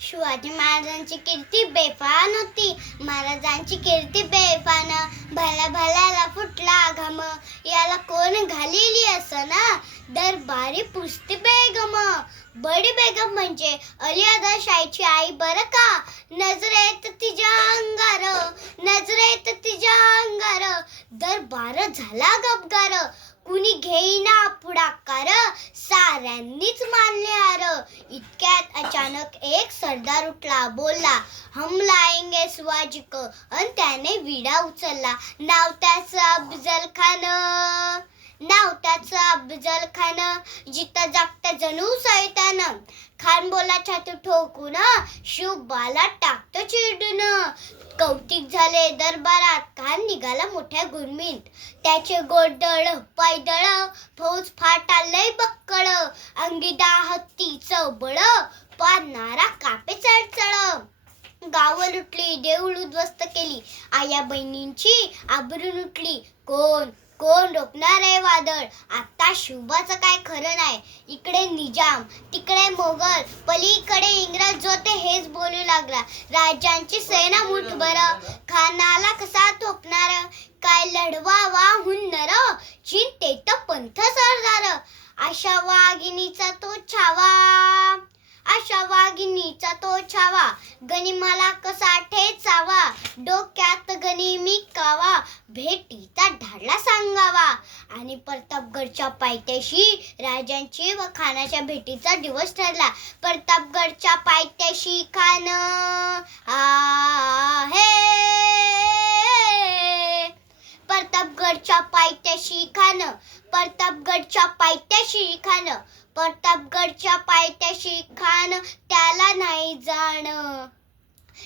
शिवाजी महाराजांची कीर्ती बेफान होती. महाराजांची कीर्ती बेफान. भल्या भल्याला फुटला घाम, याला कोण घालीली असं ना. दरबारी पुसती बेगम. बडी बेगम म्हणजे अली शाहीची आई बरं का. नजरेत तिच्या अंगार, नजरेत तिच्या अंगार, दरबार झाला गपगार. कुणी घेईना पुढाकार, साऱ्यांनीच मानले हार. इतक्यात अचानक एक सरदार उठला, बोलला हम लाएंगे शिवाजी को, आणि त्याने विडा उचलला. नाव त्याचं अफजल खान, नाव त्याचं अफजल खान. जिथं जागता जणू सैतान. खान बोला छाती ठोकून, शिवबाला टाकतो चिरडून. कौतिक झाले दरबारात, खान निघाला मोठ्या गुरमीत. त्याचे गोडदळ पायदळ, फौज फाटालय बक्कळ. अंगिदा हत्तीचं बळ, पाडणारा कापे चळचळ. गावं लुटली, देऊळ उद्ध्वस्त केली, आया बहिणींची आबरू लुटली. कोण कोण रोखणार आहे वादळ. आता शिवबाचं काय खरं नाही. इकडे निजाम, तिकडे मोगल, पलीकडे इंग्रज, जो ते हेच बोलू लागला. राजांची सेना मुठभर, खानाला कसा थोपणार. काय लढवावा हुन्नर, चिंते तर पंथ सरदार. अशा वाघिणीचा तो छावा, अशा वाघिणीचा तो छावा. गनिमाला कसा ठेचावा, डोक्यात गनिमी कावा. भेटीचा धाडला सांगावा. आणि प्रतापगडच्या पायथ्याशी राजांची व खानाच्या भेटीचा दिवस ठरला. प्रतापगडच्या पायथ्याशी खान आहे, प्रतापगडच्या पायथ्याशी खान, प्रतापगडच्या पायथ्याशी खान, प्रतापगडच्या पायथ्याशी खान. त्याला नाही जाण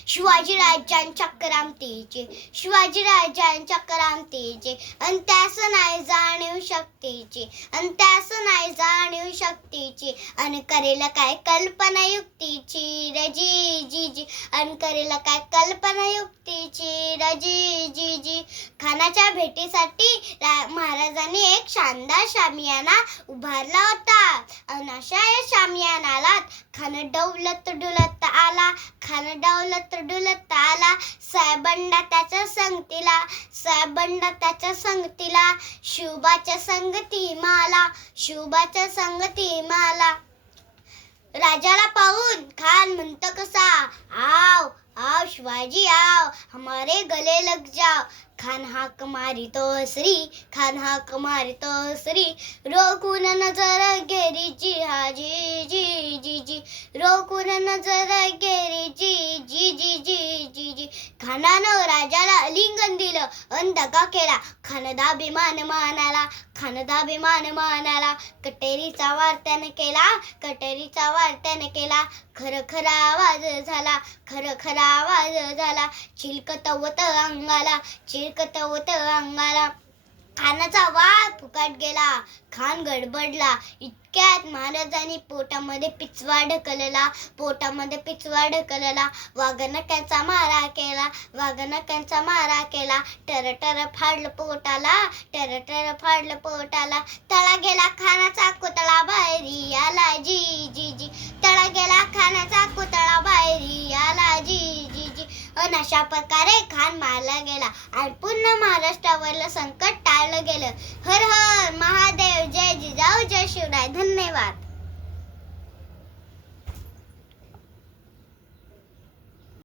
शिवाजी राजांच्या करामतीचे, शिवाजी राजांच्या करामतीचे. अन त्यास नाही जाणीव शक्तीची, अन त्यास नाही जाणीव शक्तीची. अन करेल काय कल्पना युक्तीची रजी जी जी, अन करेल काय कल्पना युक्तीची रजी जी जी. खानाच्या भेटीसाठी महाराजांनी एक शानदार शामियाना उभारला होता. अन अशा या शामियानाला खान डौलत डुलत आला, खान डौलत डुलत आला. साहेबांना त्याच्या संगतीला, साहेबांना त्याच्या संगतीला. शिवबाच्या संगती माला, शिवबाच्या संगती माला. राजाला पाहून खान म्हणतो कसा, आओ आओ शिवाजी आओ, हमारे गले लग जाओ. खान हाक मारितो श्री, खान हाक मारितो श्री. रोखून नजर गेरी जी हाजी जी जी जी, रोखून नजर गेरी जी जी जी जी जी जी. खानानं राजाला आलिंगन दिलं अन दगा केला. खानदा अभिमान मानाला, खानदा अभिमान मानाला. कटेरीचा वार त्याने केला, कटेरीचा वार त्याने केला. खर खरा आवाज झाला, खर खरा आवाज झाला. चिलकतवत अंगाला, चिलकतवत अंगाला. खानाचा वार फुकट गेला, खान गडबडला. इतक्यात महाराजांनी पोटामध्ये पिचवा ढकलला, पोटामध्ये पिचवा ढकलला. वाघनक्यांचा मारा केला, वाघनक्यांचा मारा केला. टर टर फाडलं पोटाला, टर टर फाडलं पोटाला. तळा गेला खानाचा पुतळा, बाहेरी आला जी जी जी. तळा गेला खानाचा पुतळा, बाहेरी आला जी जी जी. अन अशा प्रकारे खान मारला गेला आणि पूर्ण महाराष्ट्रावरलं संकट टाळलं गेलं. हर हर महादेव, जय जिजाऊ, जय शिवराय. धन्यवाद.